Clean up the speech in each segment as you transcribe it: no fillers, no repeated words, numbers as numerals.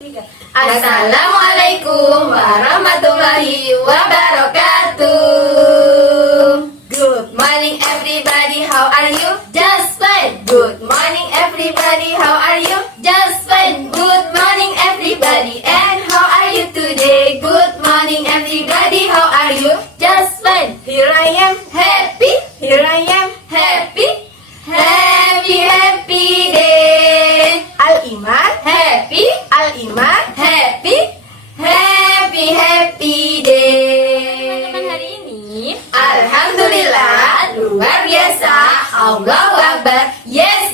Assalamualaikum warahmatullahi wabarakatuh. Good morning everybody, how are you? Just fine. Good morning everybody, how are you? Just fine. Good morning everybody, and how are you today? Good morning everybody, how are you? Just fine. Here I am happy. Here I am happy. Happy day. Al-Iman happy. Al-Iman happy. Happy day. Teman-teman, hari ini alhamdulillah luar biasa. Allahu Akbar. Yes.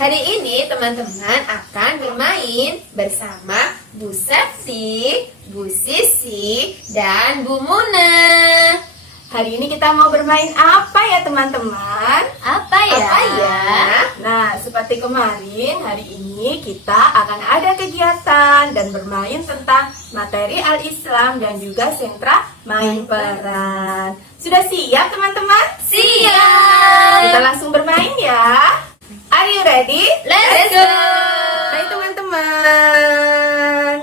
Hari ini teman-teman akan bermain bersama Bu Septi, Bu Sisi, dan Bu Muna. Hari ini kita mau bermain apa ya teman-teman? Apa ya? Nah, seperti kemarin, hari ini kita akan ada kegiatan dan bermain tentang materi Al-Islam dan juga sentra main peran. Sudah siap teman-teman? Siap! Kita langsung bermain ya. Are you ready? Let's go! Hai teman-teman.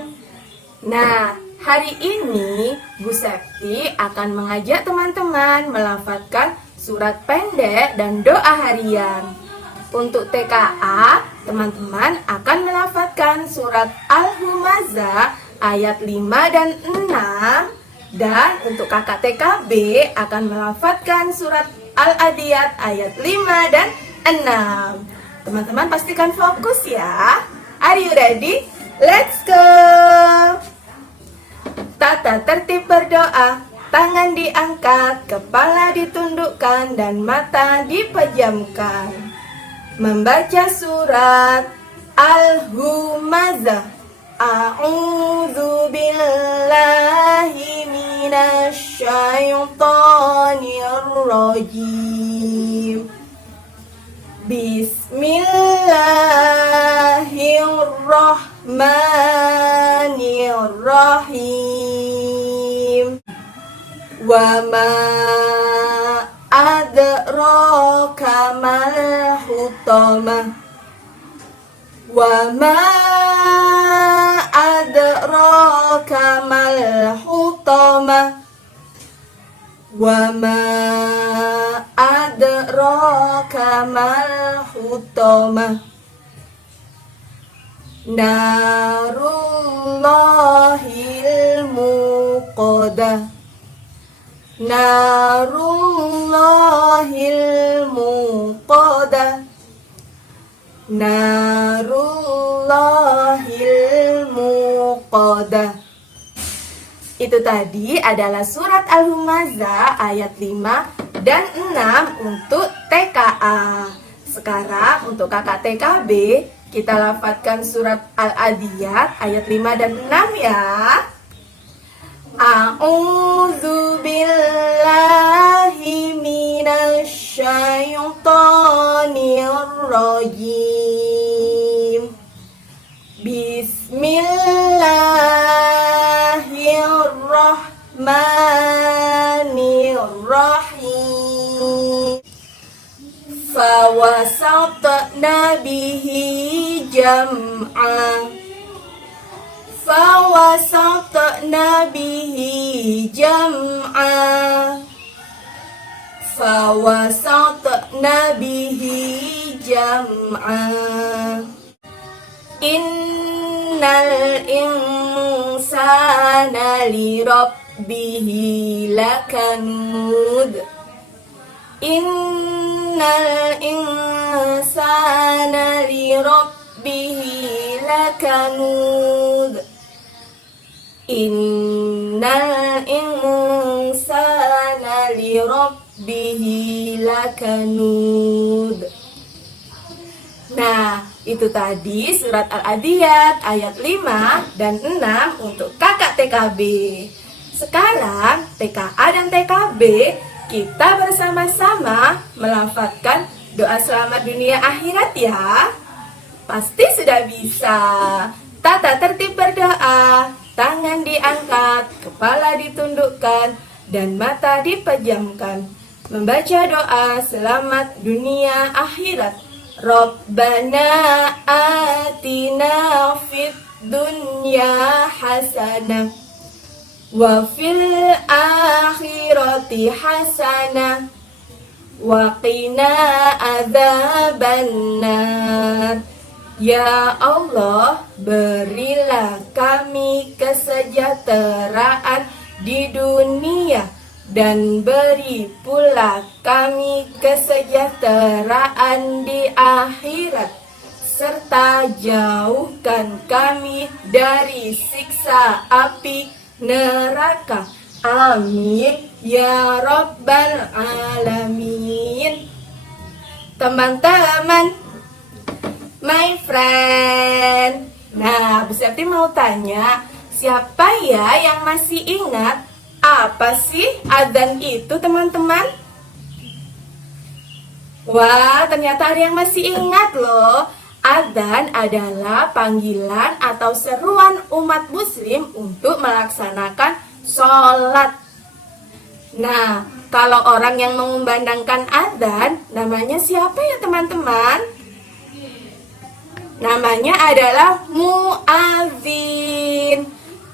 Nah, hari ini Bu Septi akan mengajak teman-teman melafadzkan surat pendek dan doa harian. Untuk TKA, teman-teman akan melafadzkan surat Al-Humazah ayat 5 dan 6. Dan untuk kakak TKB akan melafadzkan surat Al-Adiyat ayat 5 dan 6. Teman-teman pastikan fokus ya. Are you ready? Let's go! Tata tertib berdoa, tangan diangkat, kepala ditundukkan, dan mata dipejamkan. Membaca surat Al-Humazah. A'udzu billahi minasyaitonir rajim. Bismillahirrahmanirrahim. Wa ma adraka mal hutamah. Wa ma adraka mal hutamah. Wa ma adraka mal hutamah. Narullahil muqadah. Narullahil muqadah. Narullahil muqadah. Itu tadi adalah surat Al-Humazah ayat 5 dan 6 untuk TKA. Sekarang untuk kakak TKB, kita lafadzkan surat Al-Adiyat ayat 5 dan 6 ya. A'udzu billahi minasyaitonir rajim. Bismillahirrahmanirrahim. Fawasatna bihi jam'a. Fawasatna bihi jam'a. Fawasatna bihi jam'a. Innal insana li rabbihi lakanud. Innal insana li rabbihi lakanud. Innal insana li rabbihi lakanud. Nah, itu tadi surat Al-Adiyat ayat 5 dan 6 untuk kakak TKB. Sekarang TKA dan TKB kita bersama-sama melafadzkan doa selamat dunia akhirat ya. Pasti sudah bisa. Tata tertib berdoa, tangan diangkat, kepala ditundukkan, dan mata dipejamkan. Membaca doa selamat dunia akhirat. Rabbana atina fid dunya hasanah wa fil akhirati hasanah wa qina adzabannar. Ya Allah, berilah kami kesejahteraan di dunia dan beri pula kami kesejahteraan di akhirat, serta jauhkan kami dari siksa api neraka. Amin ya rabbal alamin. Teman-teman, my friend, nah Bu Septi mau tanya, siapa ya yang masih ingat apa sih adzan itu, teman-teman? Wah, ternyata ada yang masih ingat loh. Adzan adalah panggilan atau seruan umat muslim untuk melaksanakan sholat. Nah, kalau orang yang mengumandangkan adzan, namanya siapa ya teman-teman? Namanya adalah muadzin.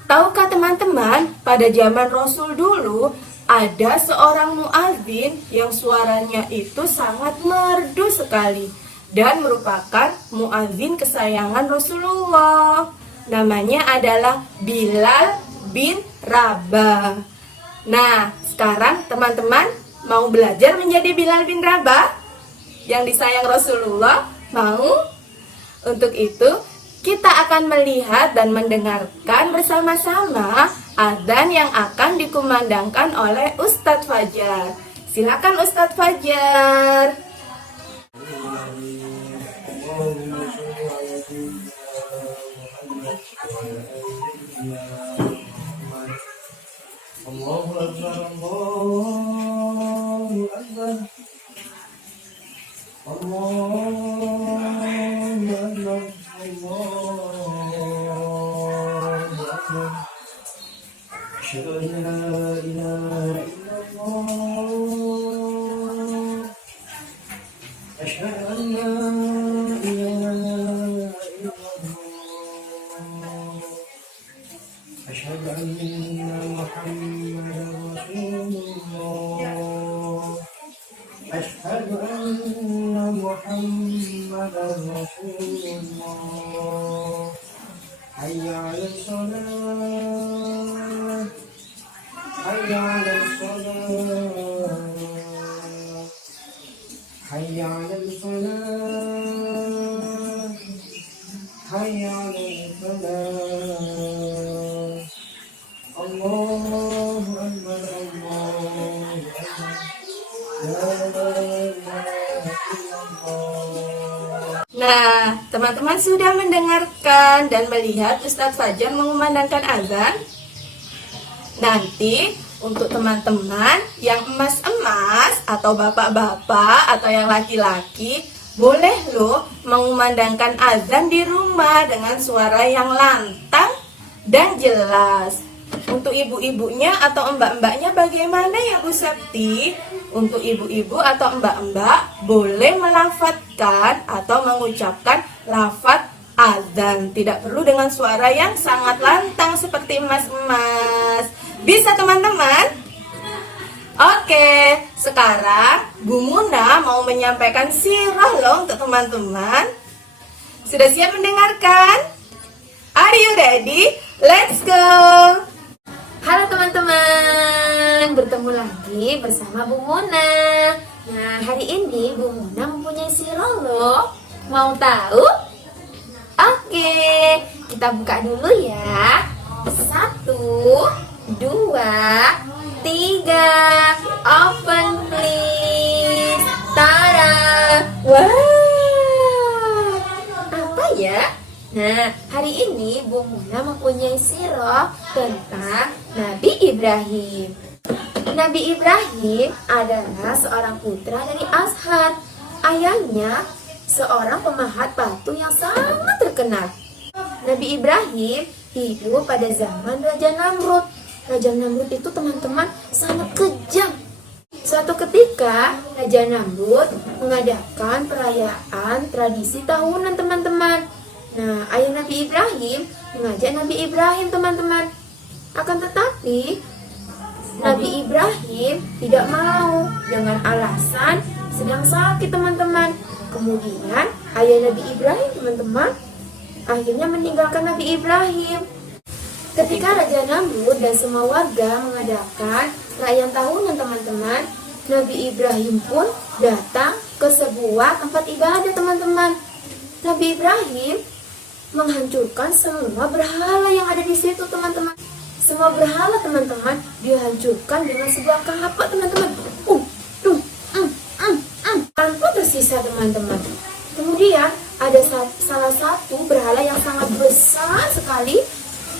Tahukah teman-teman, pada zaman Rasul dulu ada seorang muadzin yang suaranya itu sangat merdu sekali dan merupakan muadzin kesayangan Rasulullah. Namanya adalah Bilal bin Rabah. Nah, sekarang teman-teman mau belajar menjadi Bilal bin Rabah yang disayang Rasulullah? Mau? Untuk itu, kita akan melihat dan mendengarkan bersama-sama adzan yang akan dikumandangkan oleh Ustadz Fajar. Silakan Ustadz Fajar. Allahu Akbar, Allahu Akbar, Allahu Akbar, Allahu Akbar. Asyhadu an la ilaha illallah. Asyhadu an la ilaha illallah. Asyhadu anna Muhammadar Rasulullah. Asyhadu anna Muhammadar Rasulullah. Hayya 'alas shalah. Hayya 'alas shalah. Hayya 'alal falah. Hayya 'alal falah. Allahu Akbar, Allahu Akbar. La ilaha illallah. Nah, teman-teman sudah mendengarkan dan melihat Ustadz Fajar mengumandangkan azan? Nanti untuk teman-teman yang emas-emas atau bapak-bapak atau yang laki-laki, boleh loh mengumandangkan azan di rumah dengan suara yang lantang dan jelas. Untuk ibu-ibunya atau mbak-mbaknya bagaimana ya Bu Septi? Untuk ibu-ibu atau mbak-mbak boleh melafadzkan atau mengucapkan lafadz azan. Tidak perlu dengan suara yang sangat lantang seperti emas-emas. Bisa teman-teman? Oke, sekarang Bu Muna mau menyampaikan sirah loh untuk teman-teman. Sudah siap mendengarkan? Are you ready? Let's go! Halo teman-teman, bertemu lagi bersama Bu Muna. Nah, hari ini Bu Muna mempunyai sirah loh. Mau tahu? Oke, kita buka dulu ya. 1, 2, 3. Open please. Tada! Wow! Apa ya? Nah, hari ini Bu Muna mempunyai sirah tentang Nabi Ibrahim. Nabi Ibrahim adalah seorang putra dari Azhar. Ayahnya seorang pemahat batu yang sangat terkenal. Nabi Ibrahim hidup pada zaman Raja Namrud. Raja Namrud itu teman-teman sangat kejam. Suatu ketika, Raja Namrud mengadakan perayaan tradisi tahunan teman-teman. Nah, ayah Nabi Ibrahim mengajak Nabi Ibrahim teman-teman. Akan tetapi, Nabi Ibrahim tidak mau dengan alasan sedang sakit teman-teman. Kemudian, ayah Nabi Ibrahim teman-teman akhirnya meninggalkan Nabi Ibrahim. Ketika Raja Namrud dan semua warga mengadakan perayaan tahunan teman-teman, Nabi Ibrahim pun datang ke sebuah tempat ibadah teman-teman. Nabi Ibrahim menghancurkan semua berhala yang ada di situ teman-teman. Semua berhala teman-teman dihancurkan dengan sebuah kapak teman-teman. Tanpa tersisa teman-teman. Kemudian ada salah satu berhala yang sangat besar sekali.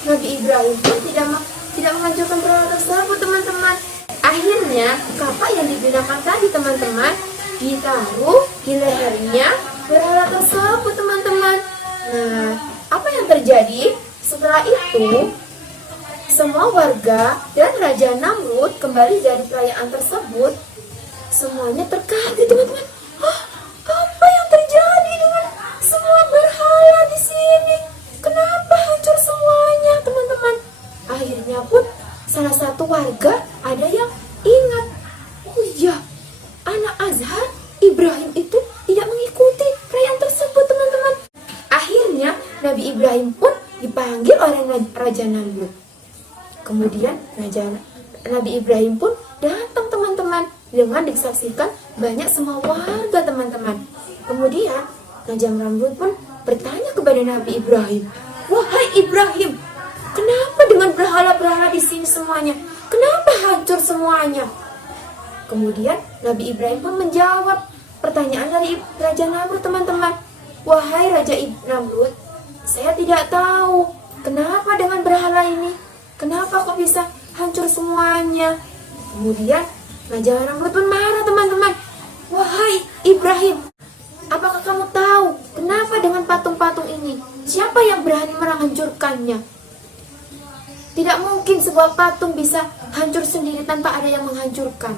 Nabi Ibrahim pun tidak menghancurkan berhala tersebut teman-teman. Akhirnya kapak yang digunakan tadi teman-teman ditaruh di lehernya berhala tersebut teman-teman. Nah, apa yang terjadi? Setelah itu semua warga dan Raja Namrud kembali dari perayaan tersebut. Semuanya terkaget teman-teman. Apa yang terjadi dengan semua berhala di sini? Kenapa hancur semuanya teman-teman? Akhirnya pun salah satu warga ada yang ingat, oh iya, anak Azhar Ibrahim itu tidak mengikuti perayaan tersebut teman-teman. Akhirnya Nabi Ibrahim pun dipanggil oleh Raja Namrud. Kemudian Nabi Ibrahim pun datang teman-teman dengan disaksikan banyak semua warga teman-teman. Kemudian Raja Namrud pun bertanya kepada Nabi Ibrahim, wahai Ibrahim, kenapa dengan berhala-berhala di sini semuanya? Kenapa hancur semuanya? Kemudian Nabi Ibrahim pun menjawab pertanyaan dari Raja Namrud teman-teman. Wahai Raja Namrud, saya tidak tahu kenapa dengan berhala ini. Kenapa kok bisa hancur semuanya? Kemudian Raja Namrud pun marah teman-teman. Wahai Ibrahim, apakah kamu tahu kenapa dengan patung-patung ini? Siapa yang berani menghancurkannya? Tidak mungkin sebuah patung bisa hancur sendiri tanpa ada yang menghancurkan.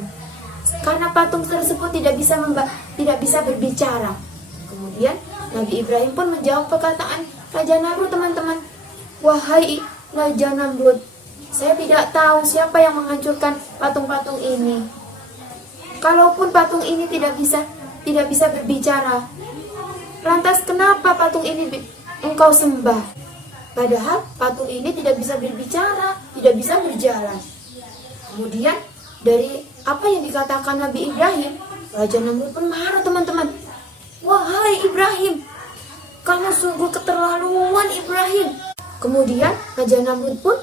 Karena patung tersebut tidak bisa berbicara. Kemudian Nabi Ibrahim pun menjawab perkataan Raja Namrud teman-teman. Wahai Raja Namrud, saya tidak tahu siapa yang menghancurkan patung-patung ini. Kalaupun patung ini tidak bisa berbicara, lantas kenapa patung ini engkau sembah? Padahal patung ini tidak bisa berbicara, tidak bisa berjalan. Kemudian dari apa yang dikatakan Nabi Ibrahim, Raja Namrud pun marah teman-teman. Wahai Ibrahim, kamu sungguh keterlaluan Ibrahim. Kemudian Raja Namrud pun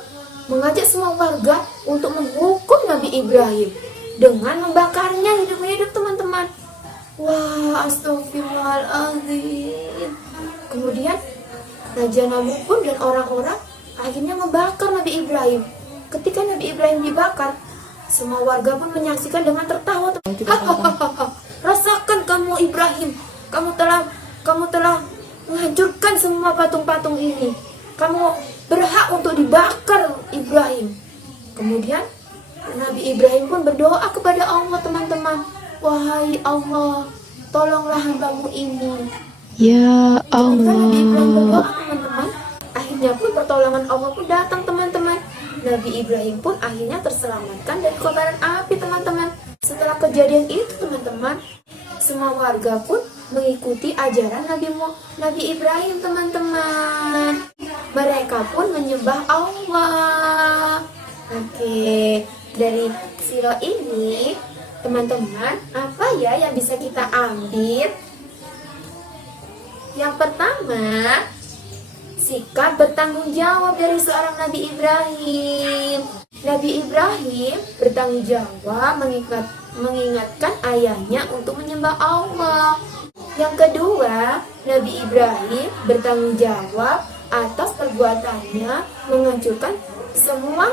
mengajak semua warga untuk menghukum Nabi Ibrahim dengan membakarnya hidup-hidup teman-teman. Wah, astagfirullahaladzim. Kemudian Raja Namrud pun dan orang-orang akhirnya membakar Nabi Ibrahim. Ketika Nabi Ibrahim dibakar, semua warga pun menyaksikan dengan tertawa. Rasakan kamu Ibrahim, kamu telah menghancurkan semua patung-patung ini. Kamu berhak untuk dibakar Ibrahim. Kemudian Nabi Ibrahim pun berdoa kepada Allah teman-teman. Wahai Allah, tolonglah hambamu ini. Ya Ketika Nabi Ibrahim berdoa Allah. teman-teman, akhirnya pun pertolongan Allah pun datang teman-teman. Nabi Ibrahim pun akhirnya terselamatkan dari kobaran api teman-teman. Setelah kejadian itu teman-teman, semua warga pun mengikuti ajaran Nabi Ibrahim teman-teman. Mereka pun menyembah Allah. Oke, dari siro ini teman-teman, apa ya yang bisa kita ambil? Yang pertama, sikap bertanggung jawab dari seorang Nabi Ibrahim. Nabi Ibrahim bertanggung jawab mengingatkan ayahnya untuk menyembah Allah. Yang kedua, Nabi Ibrahim bertanggung jawab atas perbuatannya menghancurkan semua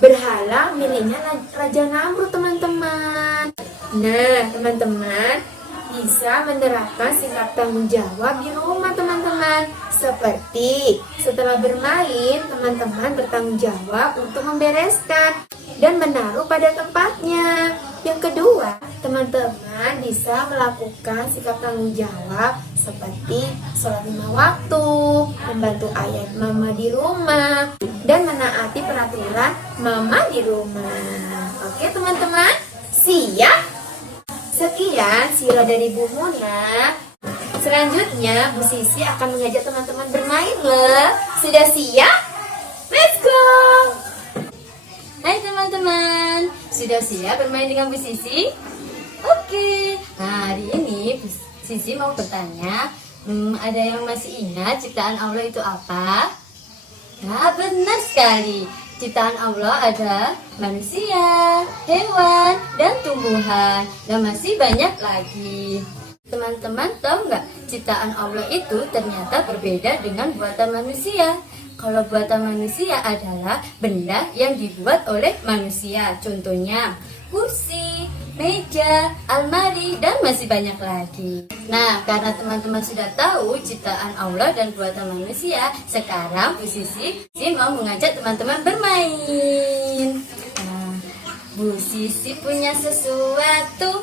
berhala miliknya Raja Namrud teman-teman. Nah, teman-teman bisa menerapkan sikap tanggung jawab di rumah teman-teman. Seperti setelah bermain, teman-teman bertanggung jawab untuk membereskan dan menaruh pada tempatnya. Yang kedua, teman-teman bisa melakukan sikap tanggung jawab seperti sholat 5 waktu, membantu ayah mama di rumah, dan menaati peraturan mama di rumah. Oke teman-teman, siap? Sekian sila dari Bu Muna. Selanjutnya Bu Sisi akan mengajak teman-teman bermain loh. Sudah siap? Let's go! Hai teman-teman, sudah siap bermain dengan Bu Sisi? Oke, nah hari ini Bu Sisi mau bertanya, ada yang masih ingat ciptaan Allah itu apa? Nah benar sekali, ciptaan Allah ada manusia, hewan, dan tumbuhan, dan masih banyak lagi. Teman-teman tahu nggak, ciptaan Allah itu ternyata berbeda dengan buatan manusia. Kalau buatan manusia adalah benda yang dibuat oleh manusia. Contohnya kursi, meja, almari, dan masih banyak lagi. Nah, karena teman-teman sudah tahu ciptaan Allah dan buatan manusia, sekarang Bu Sisi mau mengajak teman-teman bermain. Nah, Bu Sisi punya sesuatu.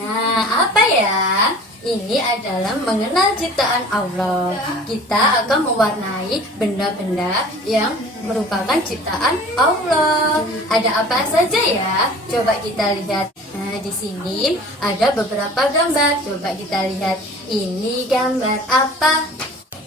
Nah, apa ya? Ini adalah mengenal ciptaan Allah. Kita akan mewarnai benda-benda yang merupakan ciptaan Allah. Ada apa saja ya? Coba kita lihat. Nah, di sini ada beberapa gambar. Coba kita lihat. Ini gambar apa?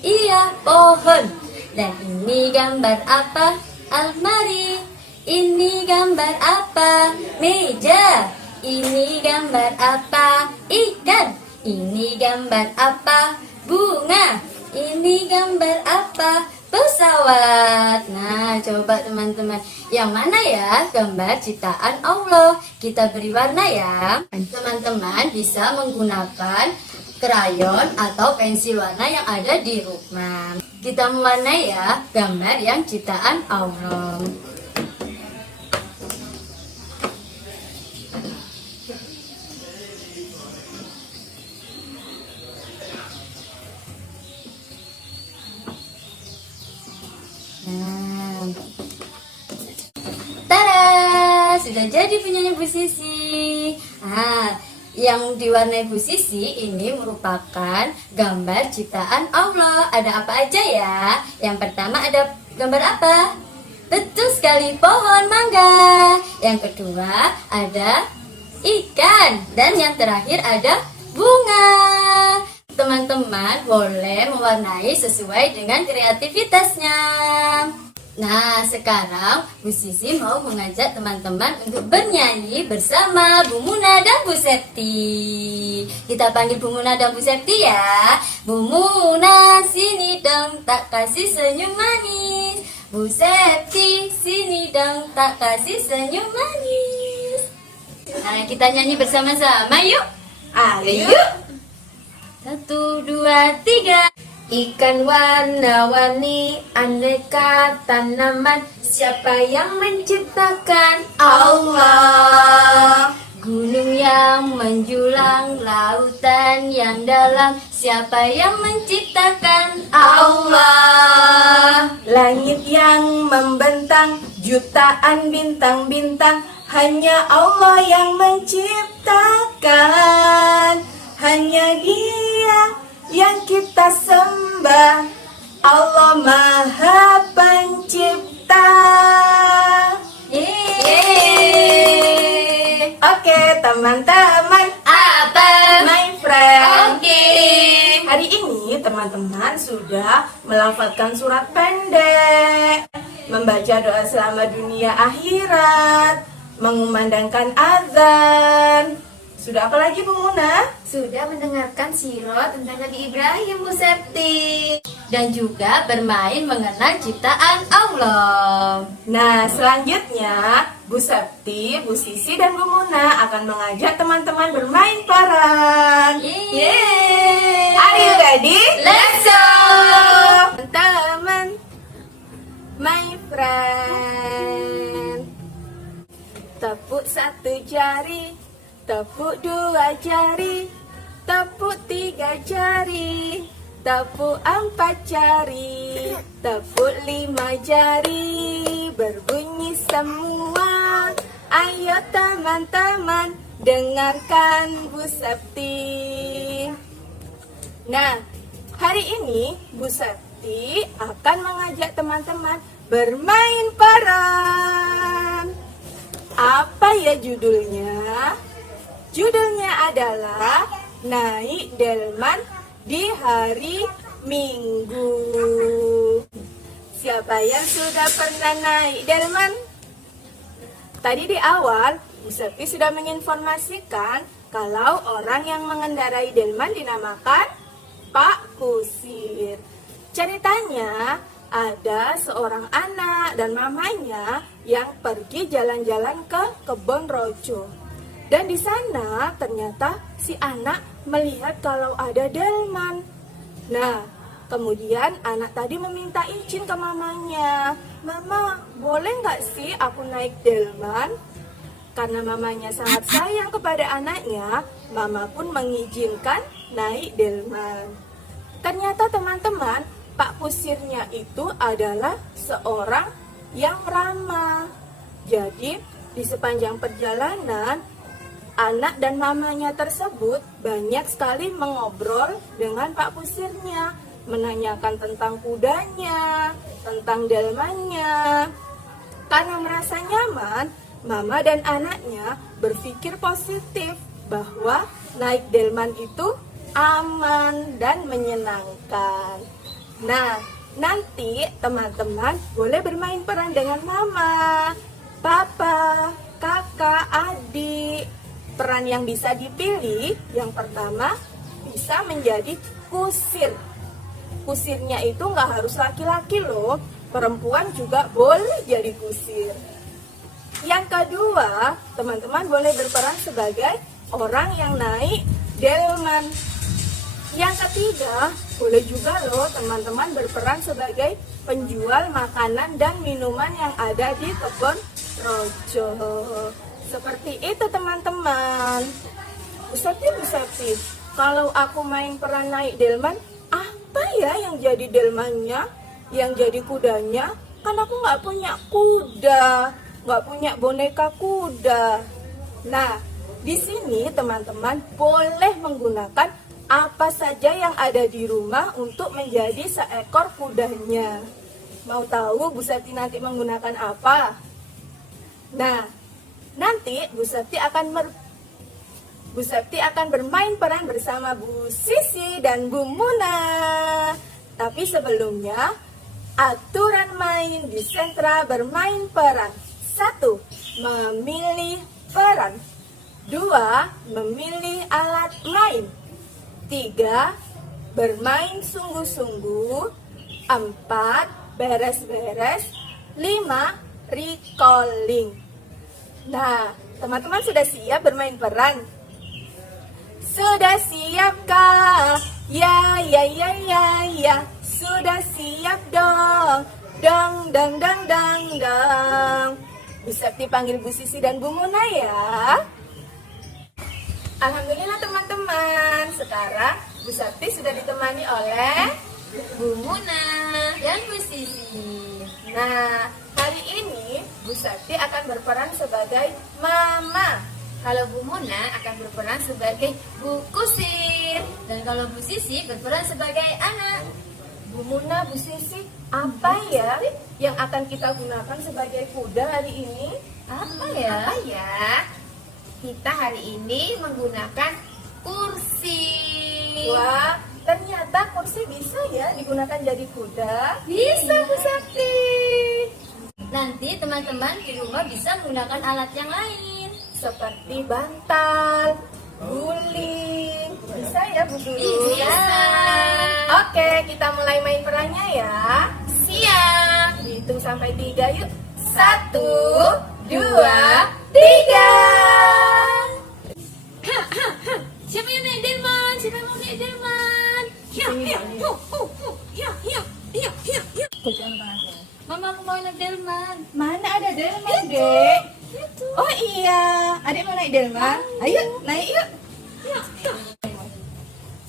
Iya, pohon. Dan ini gambar apa? Almari. Ini gambar apa? Meja. Ini gambar apa? Ikan. Ini gambar apa? Bunga. Ini gambar apa? Pesawat. Nah, coba teman-teman, yang mana ya gambar ciptaan Allah? Kita beri warna ya. Teman-teman bisa menggunakan krayon atau pensil warna yang ada di rumah. Kita mewarnai ya gambar yang ciptaan Allah. Nah, tada, sudah jadi punyanya Bu Sisi. Yang diwarnai Bu Sisi ini merupakan gambar ciptaan Allah. Ada apa aja ya? Yang pertama ada gambar apa? Betul sekali, pohon mangga. Yang kedua ada ikan. Dan yang terakhir ada bunga. Teman-teman boleh mewarnai sesuai dengan kreativitasnya. Nah, sekarang Bu Sisi mau mengajak teman-teman untuk bernyanyi bersama Bu Muna dan Bu Septi. Kita panggil Bu Muna dan Bu Septi ya. Bu Muna sini dong, tak kasih senyum manis. Bu Septi sini dong, tak kasih senyum manis. Nah, kita nyanyi bersama-sama yuk. Ayo. 1, 2, 3. Ikan warna-warni, aneka tanaman, siapa yang menciptakan? Allah. Gunung yang menjulang, lautan yang dalam, siapa yang menciptakan? Allah. Langit yang membentang, jutaan bintang-bintang, hanya Allah yang menciptakan. Hanya Dia yang kita sembah, Allah Maha Pencipta. Yeay. Oke teman-teman, Apa? my friend. Oke. Hari ini teman-teman sudah melafalkan surat pendek, membaca doa selamat dunia akhirat, mengumandangkan azan. Sudah apa lagi Bu Muna? Sudah mendengarkan sirah tentang Nabi Ibrahim, Bu Septi. Dan juga bermain mengenal ciptaan Allah. Nah, selanjutnya Bu Septi, Bu Sisi, dan Bu Muna akan mengajak teman-teman bermain parang. Yeay. Are you ready? Let's go. Teman-teman, my friend. Tepuk 1 jari, tepuk 2 jari, tepuk 3 jari, tepuk 4 jari, tepuk 5 jari, berbunyi semua. Ayo teman-teman, dengarkan Bu Septi. Nah, hari ini Bu Septi akan mengajak teman-teman bermain peran. Apa ya judulnya? Judulnya adalah Naik Delman di Hari Minggu. Siapa yang sudah pernah naik delman? Tadi di awal, Bu Septi sudah menginformasikan kalau orang yang mengendarai delman dinamakan Pak Kusir. Ceritanya, ada seorang anak dan mamanya yang pergi jalan-jalan ke kebun rojo. Dan di sana ternyata si anak melihat kalau ada delman. Nah, kemudian anak tadi meminta izin ke mamanya. Mama, boleh nggak sih aku naik delman? Karena mamanya sangat sayang kepada anaknya, mama pun mengizinkan naik delman. Ternyata teman-teman, Pak Kusirnya itu adalah seorang yang ramah. Jadi, di sepanjang perjalanan, anak dan mamanya tersebut banyak sekali mengobrol dengan Pak Kusirnya, menanyakan tentang kudanya, tentang delmannya. Karena merasa nyaman, mama dan anaknya berpikir positif bahwa naik delman itu aman dan menyenangkan. Nah, nanti teman-teman boleh bermain peran dengan mama, papa, kakak, adik. Peran yang bisa dipilih, yang pertama bisa menjadi kusir. Kusirnya itu nggak harus laki-laki loh, perempuan juga boleh jadi kusir. Yang kedua, teman-teman boleh berperan sebagai orang yang naik delman. Yang ketiga, boleh juga loh teman-teman berperan sebagai penjual makanan dan minuman yang ada di kebun rojo. Seperti itu teman-teman. Bu Septi, kalau aku main peran naik delman, apa ya yang jadi delmannya, yang jadi kudanya? Kan aku nggak punya kuda, nggak punya boneka kuda. Nah, di sini teman-teman boleh menggunakan apa saja yang ada di rumah untuk menjadi seekor kudanya. Mau tahu Bu Septi nanti menggunakan apa? Nah, nanti Bu Septi akan bermain peran bersama Bu Sisi dan Bu Muna. Tapi sebelumnya, aturan main di sentra bermain peran. 1. Memilih peran. 2. Memilih alat main. 3. Bermain sungguh-sungguh. 4. Beres-beres. 5. Recalling. Nah, teman-teman sudah siap bermain peran? Sudah siapkah? Ya. Sudah siap dong. Dong. Bu Septi panggil Bu Sisi dan Bu Muna ya. Alhamdulillah teman-teman. Sekarang Bu Septi sudah ditemani oleh Bu Muna dan Bu Sisi. Nah, hari ini Bu Septi akan berperan sebagai mama. Kalau Bu Muna akan berperan sebagai Bu Kusir. Dan kalau Bu Sisi berperan sebagai anak. Bu Muna, Bu Sisi, apa ya yang akan kita gunakan sebagai kuda hari ini? Apa ya? Kita hari ini menggunakan kursi. Wah, ternyata kursi bisa ya digunakan jadi kuda. Bisa Bu Septi. Nanti teman-teman di rumah bisa menggunakan alat yang lain. Seperti bantal, guling. Bisa ya Bu Guru? Bisa. Oke, kita mulai main perannya ya. Siap. Hitung sampai 3 yuk. 1, 2, 3. Siapa yang naik delman? Siapa yang mau naik delman? Mama mau naik delman. Mana ada delman, Dek? Oh iya, adik mau naik delman? Ayo, naik yuk.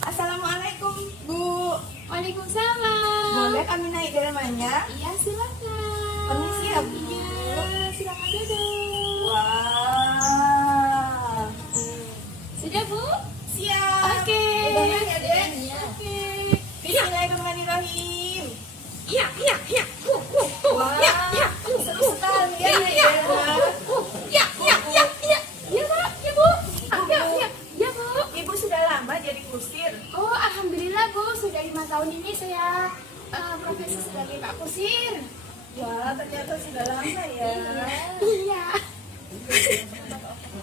Assalamualaikum, Bu. Waalaikumsalam. Boleh kami naik delmannya? Iya silakan. Permisi ya, Bu. Iya silakan duduk. Wah, Bismillahirrahmanirrahim. Iya. Wah, seru sekali ya. Iya, Pak. Ya, Bu. Ya, Bu. Ibu sudah lama jadi kusir. Oh, alhamdulillah Bu, sudah 5 tahun ini saya profesi sebagai Pak Kusir. Wah, ternyata sudah lama ya. Iya.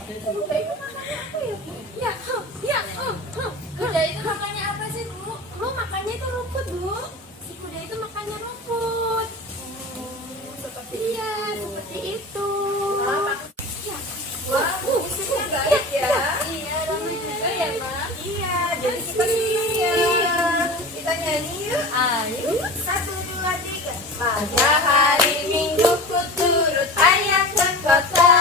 Kuda itu makannya apa ya, Bu? Kuda itu makannya apa sih, Bu? Bu, makannya itu rumput, Bu. Si kuda itu makannya rumput. Seperti Iya, seperti itu. Ya. Wah, kusirnya baik ya. Iya, ramai juga ya, Pak. Iya, jadi kita senang ya. Kita nyanyi yuk. Ayo. 1, 2, 3. Pada hari Minggu ku turut ayah ke kota.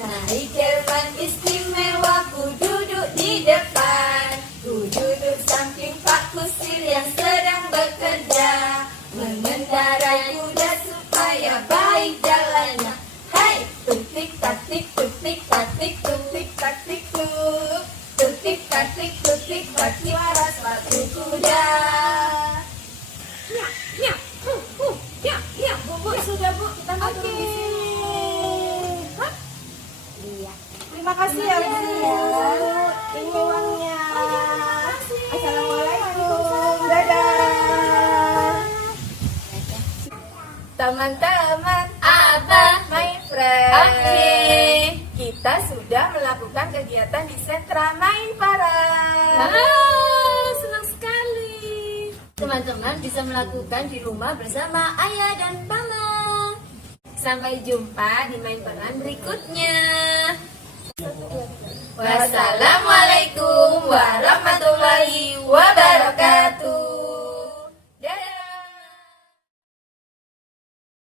Naik kereta istimewa ku duduk di depan. Ku duduk samping Pak Kusir yang sedang bekerja. Mengendarai kuda supaya baik jalannya. Hai, tutik tatik tutik tatik tutik tatik tuk. Tutik tatik tutik tatik suara sepatu kuda. Bu, sudah Bu, kita mau turun di sini. Hah? Iya. Terima kasih ya Bu. Ini uangnya. Assalamualaikum. Dadah. Teman-teman, Abah. my friend. Oke. Kita sudah melakukan kegiatan di sentra main parade. Senang sekali. Teman-teman bisa melakukan di rumah bersama ayah dan mama. Sampai jumpa di main peran berikutnya. Wassalamualaikum warahmatullahi